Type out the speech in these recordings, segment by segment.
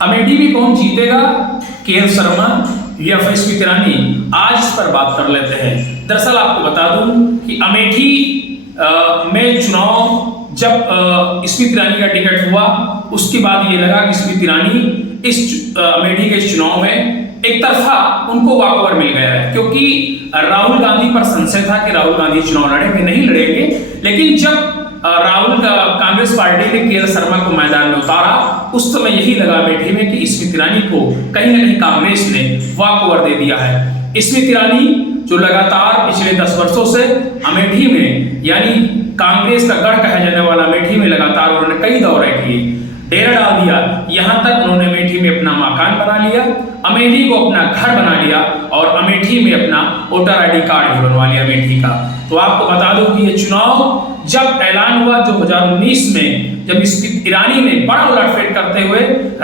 अमेठी में कौन जीतेगा, के.एल. शर्मा या फिर स्मृति ईरानी? आज इस पर बात कर लेते हैं। दरअसल आपको बता दूं कि अमेठी में चुनाव जब स्मृति ईरानी का टिकट हुआ, उसके बाद ये लगा कि स्मृति ईरानी इस अमेठी के इस चुनाव में एक तरफा उनको वॉकओवर मिल गया है, क्योंकि राहुल गांधी पर संशय था कि राहुल गांधी चुनाव लड़ेंगे नहीं लड़ेंगे। लेकिन जब राहुल कांग्रेस पार्टी ने के.एल. शर्मा को मैदान में उतारा, उस समय यही लगा अमेठी में कि स्मृति ईरानी को कहीं ना कहीं कांग्रेस ने वॉकओवर दे दिया है। स्मृति ईरानी जो लगातार पिछले 10 वर्षों से अमेठी में, यानी कांग्रेस का गढ़ कहा जाने वाला अमेठी में लगातार उन्होंने कई दौरे किए, डेरा डाल दिया। यहां तक उन्होंने अमेठी में अपना मकान बना लिया, अमेठी को अपना घर बना लिया और अमेठी में अपना वोटर आईडी कार्ड भी बनवा लिया अमेठी का। तो आपको बता दूं कि ये चुनाव जब ऐलान हुआ 2019 में, जब स्मृति ईरानी ने बड़ा उलटफेर करते हुए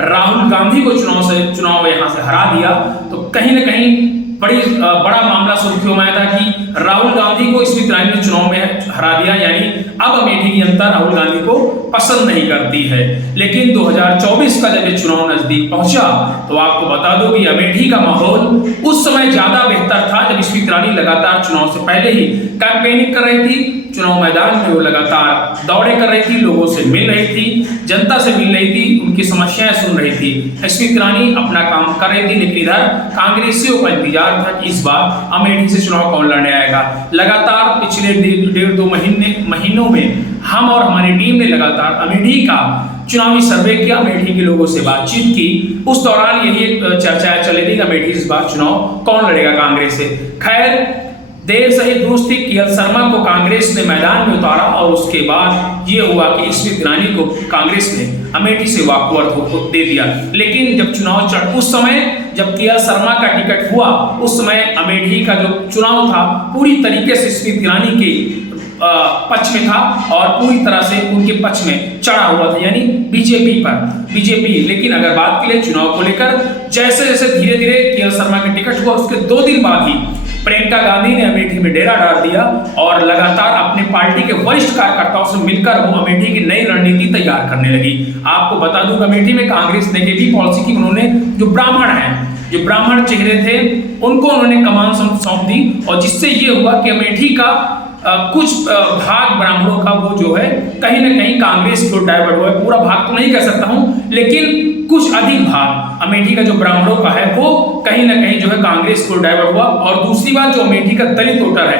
राहुल गांधी को चुनाव यहां से हरा दिया, तो कहीं ना कहीं बड़ा मामला सुर्खियों में आया था कि राहुल गांधी को स्मृति ईरानी ने चुनाव में हरा दिया, यानी अब अमेठी की जनता राहुल गांधी को पसंद नहीं करती है। लेकिन 2024 का जब ये चुनाव नजदीक पहुंचा, तो आपको बता दो कि अमेठी का माहौल उस समय ज्यादा बेहतर था, जब स्मृति ईरानी लगातार चुनाव से पहले ही कैंपेनिंग कर रही थी, चुनाव मैदान में वो लगातार दौड़े कर रही थी, लोगों से मिल रही थी, जनता से मिल रही थी, उनकी समस्याएं सुन रही थी। स्मृति ईरानी अपना काम कर रही थी, लेकिन इधर कांग्रेसियों का इंतजार था कि इस बार अमेठी से चुनाव कौन लड़ने आएगा। लगातार पिछले 1.5-2 महीनों में हम और हमारी टीम ने लगातार अमेठी का चुनावी सर्वे किया, अमेठी के लोगों से बातचीत की। उस दौरान यही चर्चा चली थी कि अमेठी इस बार चुनाव कौन लड़ेगा कांग्रेस से। खैर, देर सही दुरुस्त थी, के.एल. शर्मा को कांग्रेस ने मैदान में उतारा और उसके बाद ये हुआ कि स्मृति ईरानी को कांग्रेस ने अमेठी से वॉकओवर दे दिया। लेकिन जब चुनाव उस समय जब के.एल. शर्मा का टिकट हुआ, उस समय अमेठी का जो चुनाव था पूरी तरीके से स्मृति ईरानी के पक्ष में था और पूरी तरह से उनके पक्ष में चढ़ा हुआ था, यानी बीजेपी। लेकिन अगर बात की चुनाव को लेकर, जैसे जैसे धीरे धीरे के.एल. शर्मा का टिकट हुआ, उसके 2 दिन बाद ही प्रियंका गांधी ने अमेठी में डेरा डाल दिया और लगातार अपने पार्टी के वरिष्ठ कार्यकर्ताओं से मिलकर वो अमेठी की नई रणनीति तैयार करने लगी। आपको बता दूं कि अमेठी में कांग्रेस ने भी पॉलिसी की, उन्होंने जो ब्राह्मण चेहरे थे उनको उन्होंने कमान सौंप दी, और जिससे ये हुआ कि अमेठी का कुछ भाग ब्राह्मणों का वो जो है कहीं ना कहीं कांग्रेस को डाइवर्ट हुआ है। पूरा भाग तो नहीं कह सकता हूं, लेकिन कुछ अधिक भाग अमेठी का जो ब्राह्मणों का है वो कहीं ना कहीं जो है कांग्रेस को डाइवर्ट हुआ। और दूसरी बात, जो अमेठी का दलित वोटर है,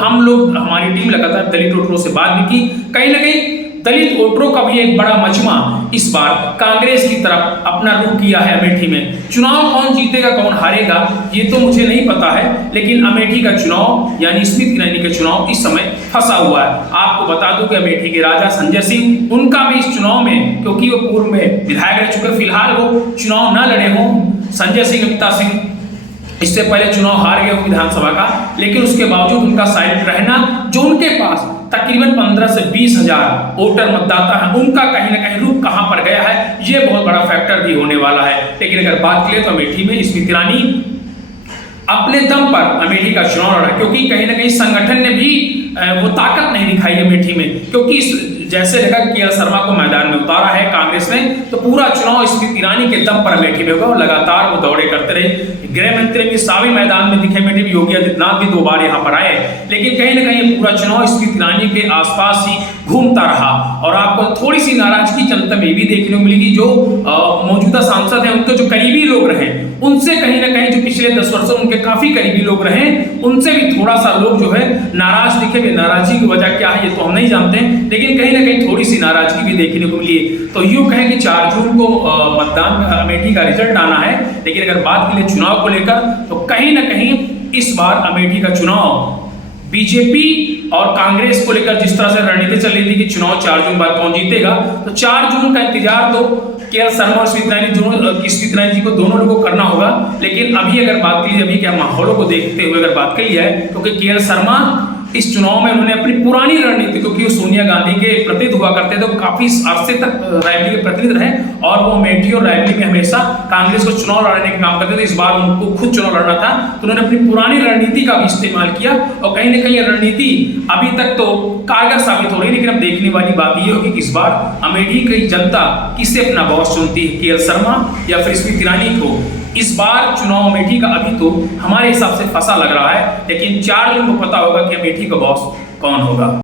हम लोग हमारी टीम लगातार दलित वोटरों से बात भी की, कहीं ना कहीं दलित वोटरों का भी एक बड़ा मजमा इस बार कांग्रेस की तरफ अपना रुख किया है अमेठी में। चुनाव कौन जीतेगा कौन हारेगा ये तो मुझे नहीं पता है, लेकिन अमेठी का चुनाव यानी स्मृति ईरानी का चुनाव इस समय फंसा हुआ है। आपको बता दूं कि अमेठी के राजा संजय सिंह, उनका भी इस चुनाव में, क्योंकि वो पूर्व में विधायक रह चुके, फिलहाल वो चुनाव न लड़े हों, संजय सिंह, अमिता सिंह इससे पहले चुनाव हार गए विधानसभा का, लेकिन उसके बावजूद उनका साइलेंट रहना, जो उनके पास तकरीबन 15 से 20 हजार वोटर मतदाता है, उनका कहीं ना कहीं रुख कहां पर गया है, ये बहुत बड़ा फैक्टर भी होने वाला है। लेकिन अगर बात करें तो अमेठी में स्मृति ईरानी अपने दम पर अमेठी का चुनाव लड़ा, क्योंकि कहीं ना कहीं संगठन ने भी वो ताकत नहीं दिखाई अमेठी में, क्योंकि जैसे लगा के.एल. शर्मा को मैदान में उतारा है कांग्रेस ने, तो पूरा चुनाव स्मृति ईरानी के दम पर अमेठी में होगा और लगातार वो दौड़े करते रहे। गृह मंत्री भी सावी मैदान में दिखे अमेठी में, योगी आदित्यनाथ भी 2 बार यहाँ पर आए, लेकिन कहीं ना कहीं पूरा चुनाव स्मृति ईरानी के आसपास ही घूमता रहा। और आपको थोड़ी सी नाराजगी जनता में भी देखने को मिलेगी, जो मौजूदा सांसद हैं उनके जो करीबी लोग रहे, उनसे कहीं ना कहीं जो पिछले 10 वर्षों उनके काफी करीबी लोग रहे, उनसे भी थोड़ा सा लोग जो है नाराज दिखे। नाराजगी की वजह क्या है ये तो हम नहीं जानते, लेकिन कहीं ना कहीं थोड़ी सी नाराजगी भी देखने को मिली। तो यूं कहें कि 4 जून को मतदान अमेठी का रिजल्ट आना है, लेकिन अगर बात करें चुनाव को लेकर, तो कहीं ना कहीं इस बार अमेठी का चुनाव बीजेपी और कांग्रेस को लेकर जिस तरह से रणनीति चल रही थी कि चुनाव 4 जून बाद कौन जीतेगा, तो 4 जून का इंतजार तो के.एल. शर्मा और स्मृति ईरानी जी को दोनों लोगों को करना होगा। लेकिन अभी अगर बात की अभी क्या माहौलों को देखते हुए अगर बात की जाए, क्योंकि के.एल. शर्मा इस चुनाव में उन्होंने अपनी पुरानी रणनीति, क्योंकि वो सोनिया गांधी के प्रतिनिधि हुआ करते थे, काफी अरसे तक रायबरेली के प्रतिनिधि रहे और वो अमेठी और रायबरेली में हमेशा कांग्रेस को चुनाव लड़ने का काम करते थे। इस बार उनको खुद चुनाव लड़ना था तो उन्होंने अपनी पुरानी रणनीति का भी इस्तेमाल किया और कहीं ना कहीं ये रणनीति अभी तक तो कारगर साबित हो रही है। लेकिन अब देखने वाली बात ये होगी कि इस बार अमेठी की जनता किसे अपना बॉस चुनती है, के एल शर्मा या फिर स्मृति ईरानी को। इस बार चुनाव अमेठी का अभी तो हमारे हिसाब से फंसा लग रहा है, लेकिन 4 जून को पता होगा कि अमेठी का बॉस कौन होगा।